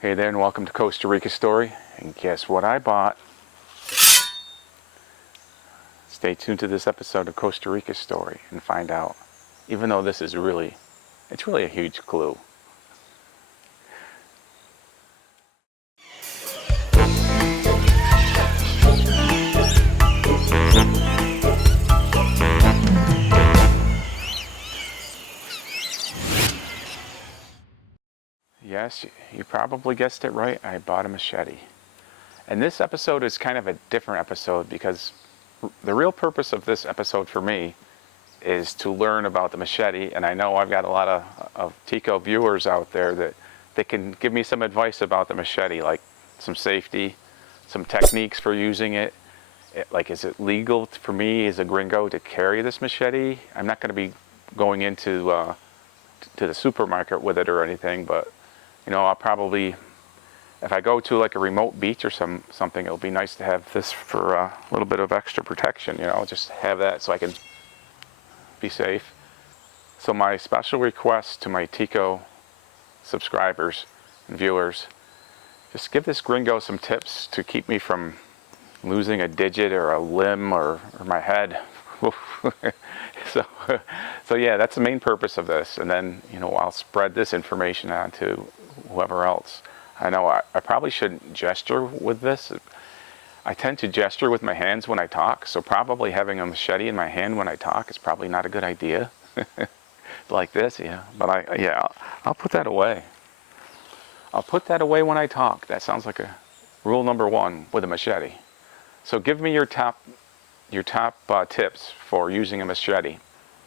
Hey there, and welcome to Costa Rica Story. And guess what I bought? Stay tuned to this episode of Costa Rica Story and find out. Even though this is it's really a huge clue. Yes, you probably guessed it right. I bought a machete. And this episode is kind of a different episode because the real purpose of this episode for me is to learn about the machete. And I know I've got a lot of Tico viewers out there that they can give me some advice about the machete, like some safety, some techniques for using it. Like, is it legal for me as a gringo to carry this machete? I'm not going to be going into to the supermarket with it or anything, but I'll probably, if I go to like a remote beach or something, it'll be nice to have this for a little bit of extra protection, just have that so I can be safe. So my special request to my Tico subscribers and viewers, just give this gringo some tips to keep me from losing a digit or a limb or my head. So yeah, that's the main purpose of this. And then, I'll spread this information on to whoever else. I know I probably shouldn't gesture with this. I tend to gesture with my hands when I talk, so probably having a machete in my hand when I talk is probably not a good idea. Like this, yeah. But I'll put that away. I'll put that away when I talk. That sounds like a rule number one with a machete. So give me your top tips for using a machete.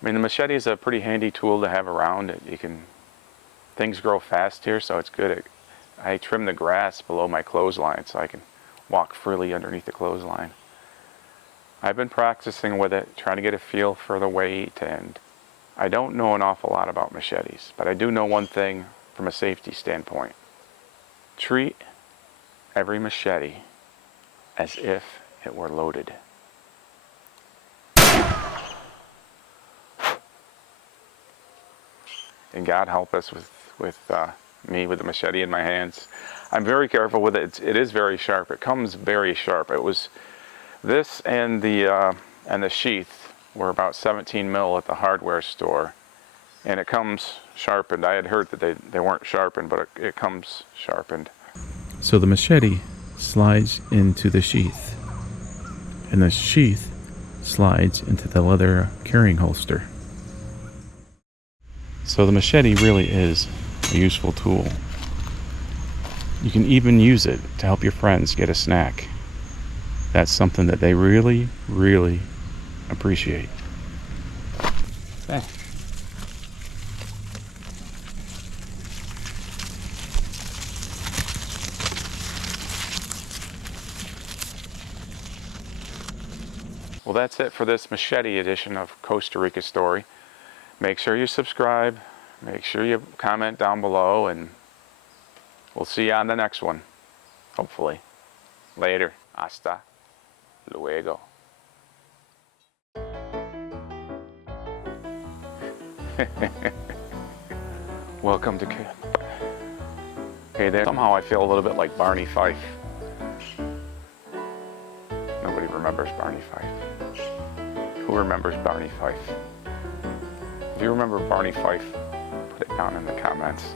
I mean, the machete is a pretty handy tool to have around. Things grow fast here, so it's good. I trim the grass below my clothesline so I can walk freely underneath the clothesline. I've been practicing with it, trying to get a feel for the weight, and I don't know an awful lot about machetes, but I do know one thing from a safety standpoint. Treat every machete as if it were loaded. And God help us with me with the machete in my hands. I'm very careful with it. It is very sharp. It comes very sharp. It was this and the sheath were about 17 mil at the hardware store, and it comes sharpened. I had heard that they weren't sharpened, but it comes sharpened. So the machete slides into the sheath, and the sheath slides into the leather carrying holster. So the machete really is a useful tool. You can even use it to help your friends get a snack. That's something that they really, really appreciate. Okay. Well, that's it for this machete edition of Costa Rica Story. Make sure you subscribe, make sure you comment down below, and we'll see you on the next one, hopefully. Later. Hasta luego. Welcome to... Hey there. Somehow I feel a little bit like Barney Fife. Nobody remembers Barney Fife. Who remembers Barney Fife? If you remember Barney Fife, put it down in the comments.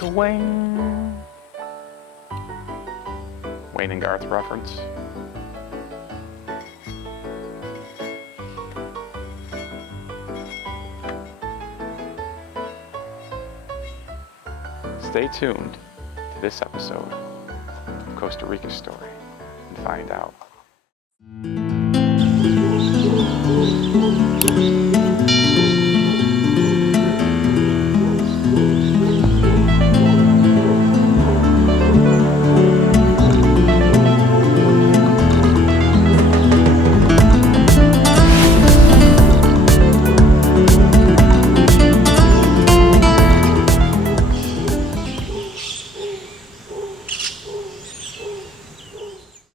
Swing! Wayne and Garth reference. Stay tuned to this episode of Costa Rica Story and find out.